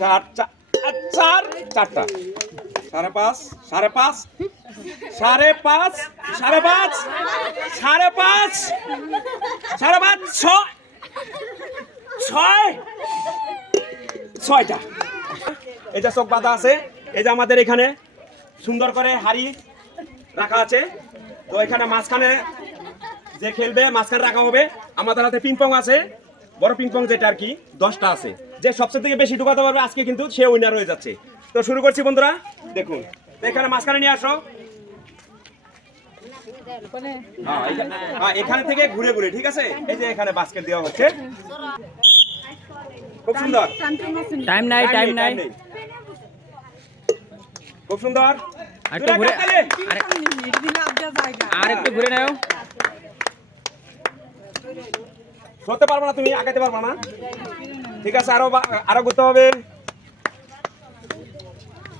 চার চার চার চারটা 5.5 5.5 5.5 5.5 5.5 5.5 ছয়টা। এই যে চোখ বাঁধা আছে, এই যে আমাদের এখানে সুন্দর করে হাড়ি রাখা আছে। তো এখানে মাঝখানে যে খেলবে মাঝখানে রাখা হবে। আমাদের হাতে পিংপং আছে, বড় পিংপং যেটা আর কি 10টা আছে। যে সবচেয়ে থেকে বেশি ঢুকাতে পারবে আজকে কিন্তু সে উইনার হয়ে যাচ্ছে। তো শুরু করছি বন্ধুরা, দেখুন এখানে মাঝখানে নিয়ে আসো। এখানে থেকে ঘুরে ঘুরে, ঠিক আছে? এই যে এখানে বাস্কেট দেওয়া হচ্ছে, খুব সুন্দর। টাইম নাই খুব সুন্দর। আরেকটু ঘুরে আরেকটু ঘুরে নাও। সরতে পারবে না, তুমি আগাইতে পারবে না, ঠিক আছে? আরো ঘুরতে হবে,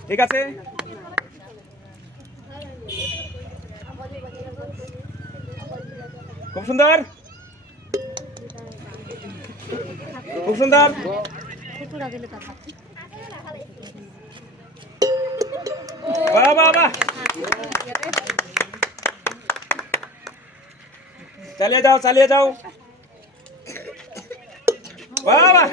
ঠিক আছে? খুব সুন্দর, খুব সুন্দর। বাহ বাহ বাহ, চালিয়ে যাও চালিয়ে যাও, বাহ বাহ।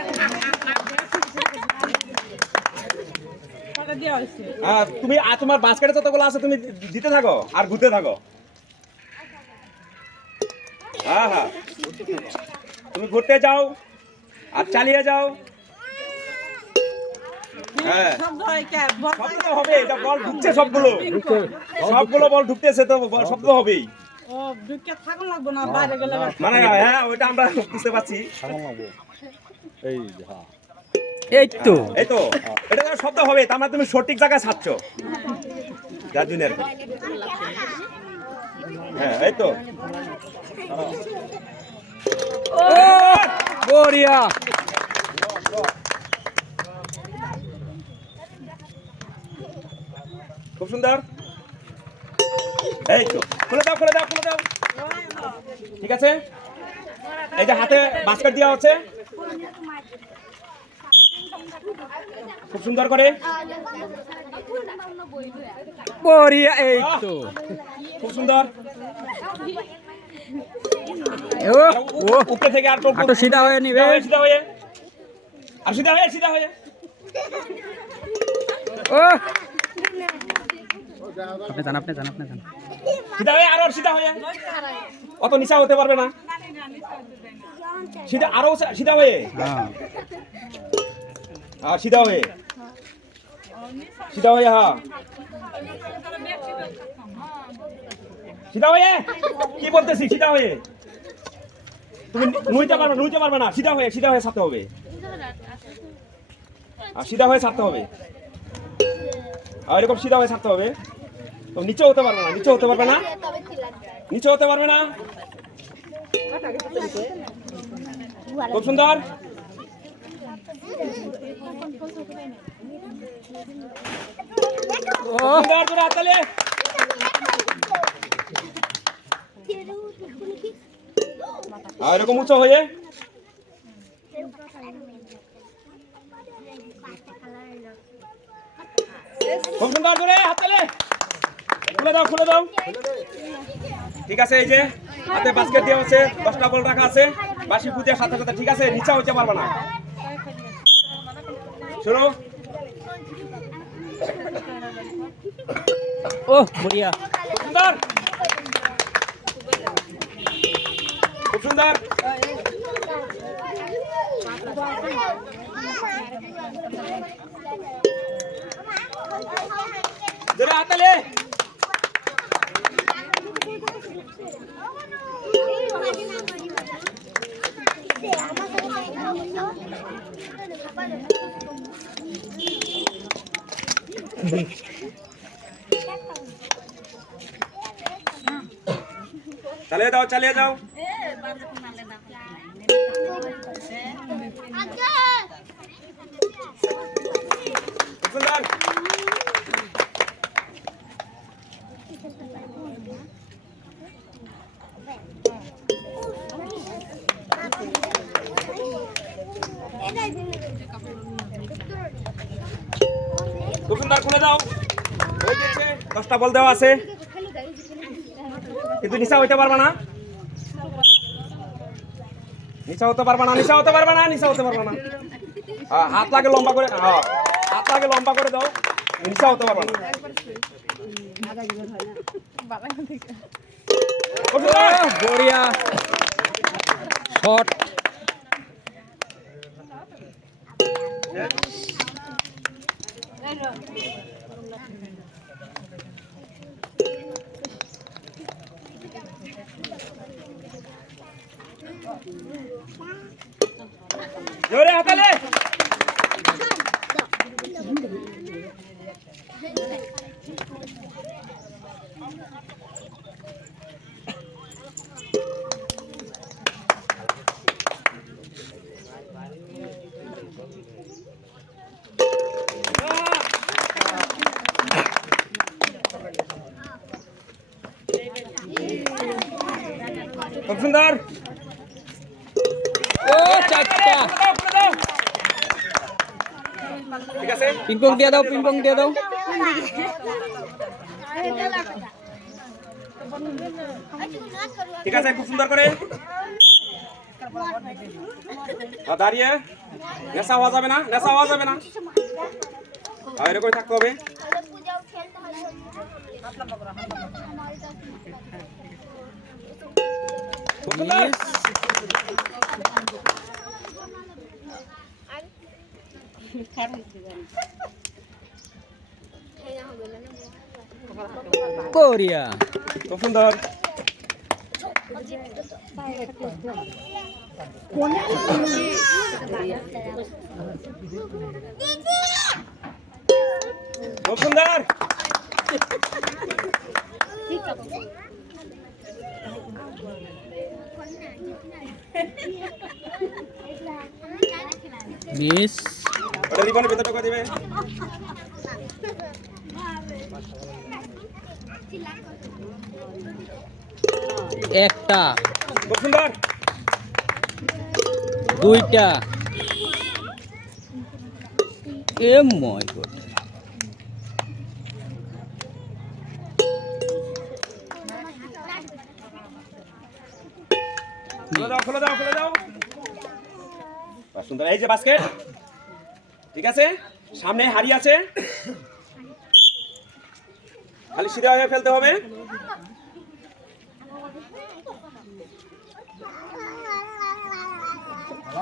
তুমি তোমার বাস্কেটে যতগুলো আছে তুমি দিতে থাকো আর ঘুরতে থাকো। হ্যাঁ হ্যাঁ, তুমি ঘুরতে যাও আর চালিয়ে যাও। হ্যাঁ, শব্দ হবে, এটা বল ঢুকছে, সবগুলো বল ঢুকতেছে, তো শব্দ হবেই। মানে হ্যাঁ, ওইটা আমরা বুঝতে পারছি। এই তো এটা শব্দ হবে, তার মানে তুমি সঠিক জায়গায় ছাড়ছ, যার জন্য আর কি। হ্যাঁ, এই তো বড়িয়া। খুব সুন্দর। এই তো খুলে দাও খুলে দাও খুলে দাও, ঠিক আছে? এই যে হাতে বাস্কেট দেওয়া হচ্ছে, খুব সুন্দর করে। বড়িয়া, এই তো খুব সুন্দর। উপরে থেকে আর একটু সিধা হয়ে নিবে, সিধা হয়ে আর সিধা হয়ে সিধা হয়ে। ও আপনি জান সিধা হয়ে আরো সিধা হয়ে, অত নিচা হতে পারবে না, সিধা আরো সিধা হয়ে। হ্যাঁ, সিধা হয়ে সিধা হয়ে, হ্যাঁ সিধা হয়ে। কি বলতেছি, সিধা হয়ে তুমি নুইতে পারবে না, সিধা হয়ে ছাড়তে হবে। আর সিধা হয়ে ছাড়তে হবে, আর এরকম সিধা হয়ে ছাড়তে হবে। তো নিচে হতে পারবে না, নিচে হতে পারবে না, নিচে হতে পারবে না। খুব সুন্দর। সুন্দর করে হাততালি। আর এরকম উঁচু হয়ে, খুব সুন্দর করে হাততালি। খুলে দাও খুলে দাও, ঠিক আছে? এই যে হাতে বাস্কেট দেওয়া হচ্ছে, 10টা বল রাখা আছে, বাসি পুজোর সাথে সাথে, ঠিক আছে? নিচে হইতে পারবে না। শুরু। ও বড়িয়া, খুব সুন্দর, খুব সুন্দর। জোরে হাততালি। চালিয়ে দাও চালিয়ে যাও। সুন্দর। খুব সুন্দর খুলে দাও হয়ে গেছে 10টা বল দেওয়া আছে কিন্তু নিচা হইতে পারবে না নিচা হতে পারবে না নিচা হতে পারবে না নিচা হতে পারবে না হাত লাগে লম্বা করে হাত লাগে লম্বা করে দাও নিচা হতে পারবে না বড়িয়া শট জোরে হাতালে খুব সুন্দর ও চারটা ঠিক আছে পিংপং দিয়ে দাও পিংপং দিয়ে দাও ঠিক আছে খুব সুন্দর করে দাঁড়িয়ে নেশা হওয়া যাবে না নেশা হওয়া যাবে না এরকম থাকতে হবে খুব সুন্দর কোরিয়া খুব সুন্দর খুব সুন্দর মিস ওটা রিবনের ভিতরে ঢোকা দিবে একটা খুব সুন্দর দুইটা এ মাই গড খুলে দাও খুলে দাও খুলে দাও সুন্দর এই যে বাস্কেট ঠিক আছে সামনে হাড়ি আছে খালি সিধা হয়ে ফেলতে হবে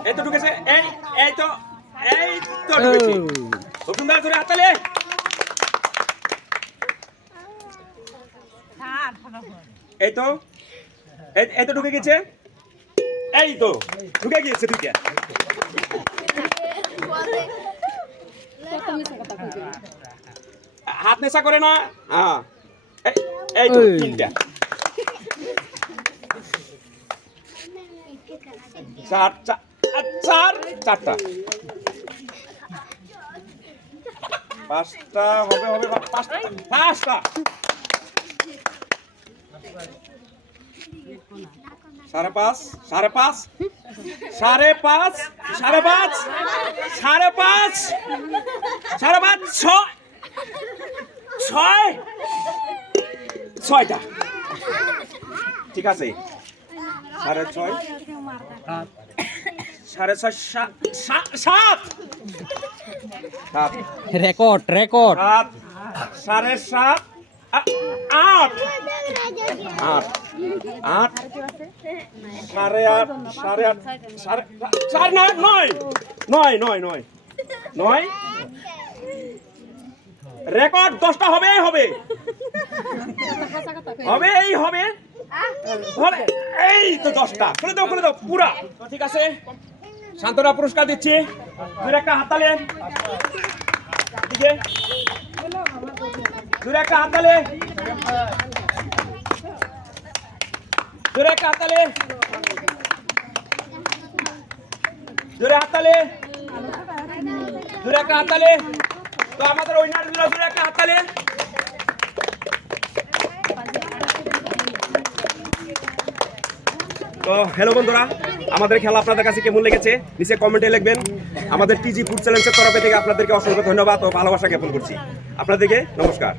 এই তো ঢুকেছে এই তো ঢুকেছে খুব সুন্দর করে হাতালে এই তো এই তো ঢুকে গেছে এই তো ঢুকে গিয়েছে ঠিক আছে হাত নেশা করে না হ্যাঁ এই তো তিনটা চারটা পাঁচটা হবে পাঁচটা সাড়ে পাঁচ ছয়টা ঠিক আছে 6:30 7:30 রেকর্ড 7:30 8 9 রেকর্ড 10টা হবে এই তো 10টা খুলে দাও পুরা ঠিক আছে শান্তরা পুরস্কার দিচ্ছি দুই একটা হাততালি দুই একটা হাততালি তো আমাদের উইনার দিল দুই একটা হাততালি তো হ্যালো বন্ধুরা আমাদের খেলা আপনাদের কাছে কেমন লেগেছে নিচে কমেন্টে লিখবেন আমাদের টিজি ফুড চ্যালেঞ্জের তরফে থেকে আপনাদেরকে অসংখ্য ধন্যবাদ ও ভালোবাসা জ্ঞাপন করছি। আপনাদেরকে নমস্কার।